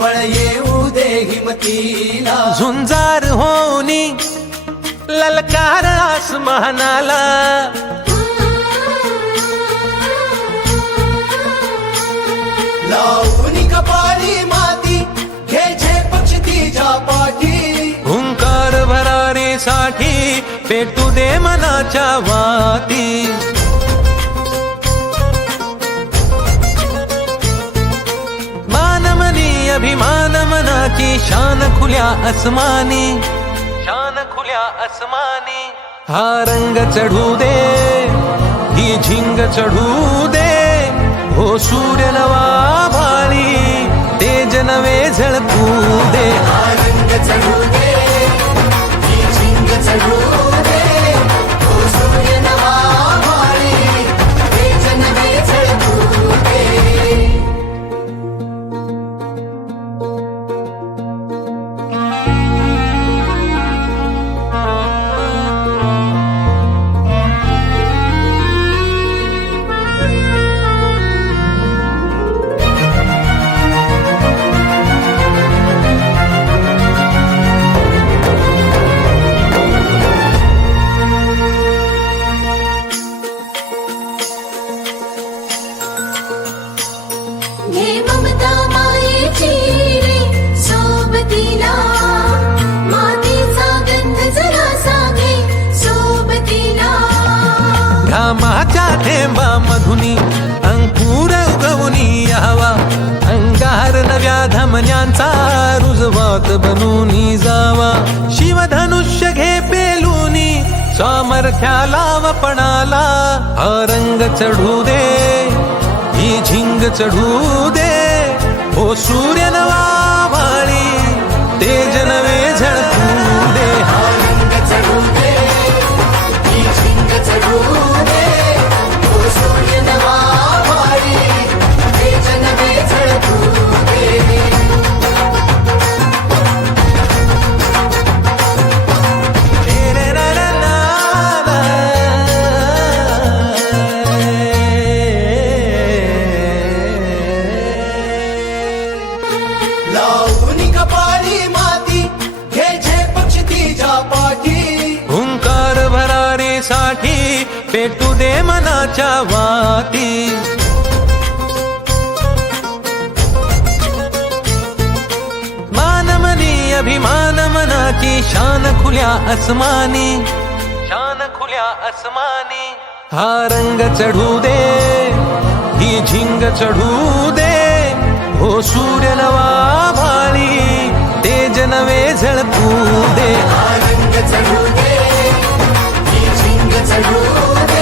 बळ येऊ दे हिमतीला, झुंजार होनी ललकार आसमानाला, लावणी कपाळी माती घे झेप क्षितिजा पाठी, हुंकार भरारीसाठी पेटू दे मनाच्या वाती, मानमनी अभिमान मनाची शान खुल्या आसमानी, शान खुल्या आसमानी, हा रंग चढू दे ही झिंग चढू दे, हो सूर्य नवा भाळी तेज नवे झळकू दे, हा रंग चढू दे ही झिंग चढू दे, हो सूर्य नवा भाळी तेज नवे झळकू दे. घे ममता मायेची रे सोबतीला, मातीचा गंध जरासा घे सोबतीला, घामाच्या थेंबा मधुनी अंकुर उगवूनी यावा, अंगार नव्या धमन्यांचा रुजवात बनूनी जावा, शिवधनुष्य घे पेलूनी सामर्थ्याला वपणाला, हा रंग चढू दे ही झिंग चढू दे, हो सूर्य नवा भाळी तेज नवे झळकू दे, हा रंग चढू दे ही झिंग चढू दे, हो सूर्य नवा भाळी तेज नवे झळकू दे. लावणी कपाळी माती घे झेप क्षितिजा पाठी, हुंकार भरारीसाठी पेटू दे मनाच्या वाती, मानमनी अभिमान मनाची शान खुल्या आसमानी, शान खुल्या आसमानी, हा रंग चढू दे ही झिंग चढू दे, हो सूर्य नवा भाळी तेज नवे झळकू दे, हा रंग चढू दे ही झिंग चढू दे,